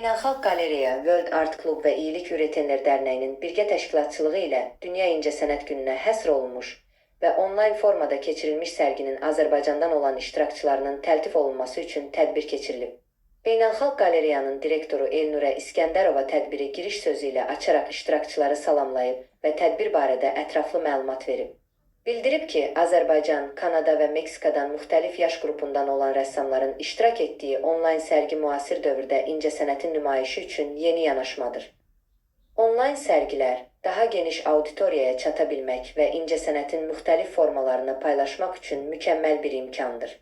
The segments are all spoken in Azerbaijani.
Beynəlxalq Qalereya, World Art Club və İyilik Üretenlər Dərnəyinin birgə təşkilatçılığı ilə Dünya İncəsənət Gününə həsr olunmuş və onlayn formada keçirilmiş sərginin Azərbaycandan olan iştirakçılarının təltif olunması üçün tədbir keçirilib. Beynəlxalq Qalereyanın direktoru Elnurə İskəndərova tədbiri giriş sözü ilə açaraq iştirakçıları salamlayıb və tədbir barədə ətraflı məlumat verib. Bildirib ki, Azərbaycan, Kanada və Meksikadan müxtəlif yaş qrupundan olan rəssamların iştirak etdiyi onlayn sərgi müasir dövrdə incəsənətin nümayişi üçün yeni yanaşmadır. Onlayn sərgilər daha geniş auditoriyaya çata bilmək və incəsənətin müxtəlif formalarını paylaşmaq üçün mükəmməl bir imkandır.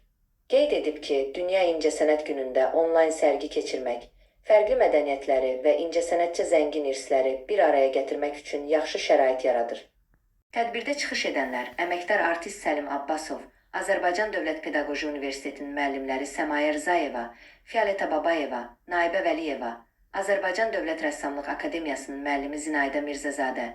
Qeyd edib ki, Dünya İncəsənət Günündə onlayn sərgi keçirmək, fərqli mədəniyyətləri və incəsənətcə zəngin irsləri bir araya gətirmək üçün yaxşı şərait yaradır. Tədbirdə çıxış edənlər əməkdar artist Səlim Abbasov, Azərbaycan Dövlət Pedaqoji Universitetinin müəllimləri Səmayə Rzayeva, Fioleta Babayeva, Naibə Vəliyeva, Azərbaycan Dövlət Rəssamlıq Akademiyasının müəllimi Zinayda Mirzəzadə,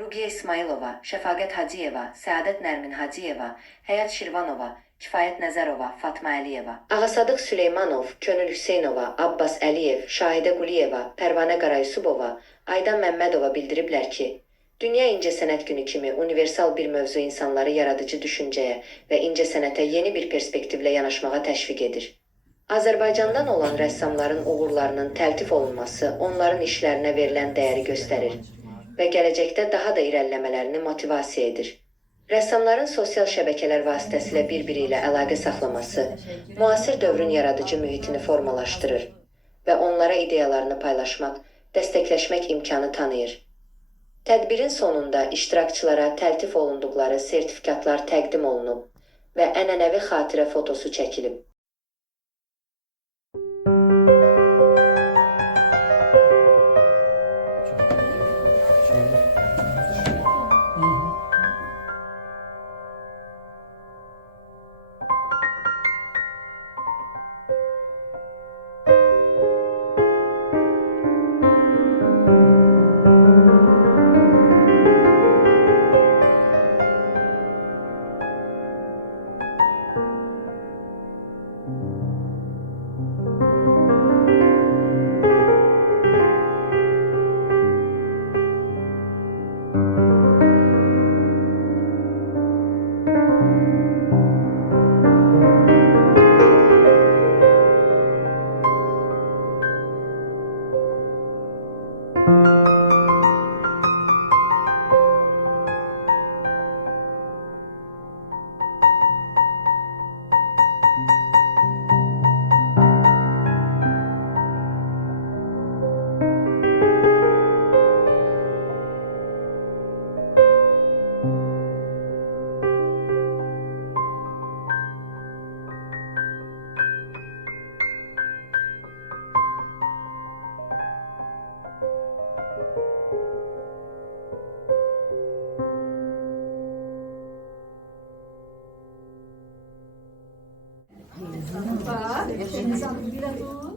Ruqiyə İsmailova, Şəfaqət Hacıyeva, Səadət Nərmin Hacıyeva, Həyat Şirvanova, Kifayət Nəzərova, Fatma Əliyeva, Ağasadıq Süleymanov, Könül Hüseynova, Abbas Əliyev, Şahidə Quliyeva, Pərvanə Qarayusubova, Aydan Məmmədova bildiriblər ki, Dünya İncəsənət Günü kimi universal bir mövzu insanları yaradıcı düşüncəyə və incəsənətə yeni bir perspektivlə yanaşmağa təşviq edir. Azərbaycandan olan rəssamların uğurlarının təltif olunması onların işlərinə verilən dəyəri göstərir və gələcəkdə daha da irəliləmələrini motivasiya edir. Rəssamların sosial şəbəkələr vasitəsilə bir-biri ilə əlaqə saxlaması müasir dövrün yaradıcı mühitini formalaşdırır və onlara ideyalarını paylaşmaq, dəstəkləşmək imkanı tanıyır. Tədbirin sonunda iştirakçılara təltif olunduqları sertifikatlar təqdim olunub və ənənəvi xatirə fotosu çəkilib. Bak, elinizi alın, bir adım.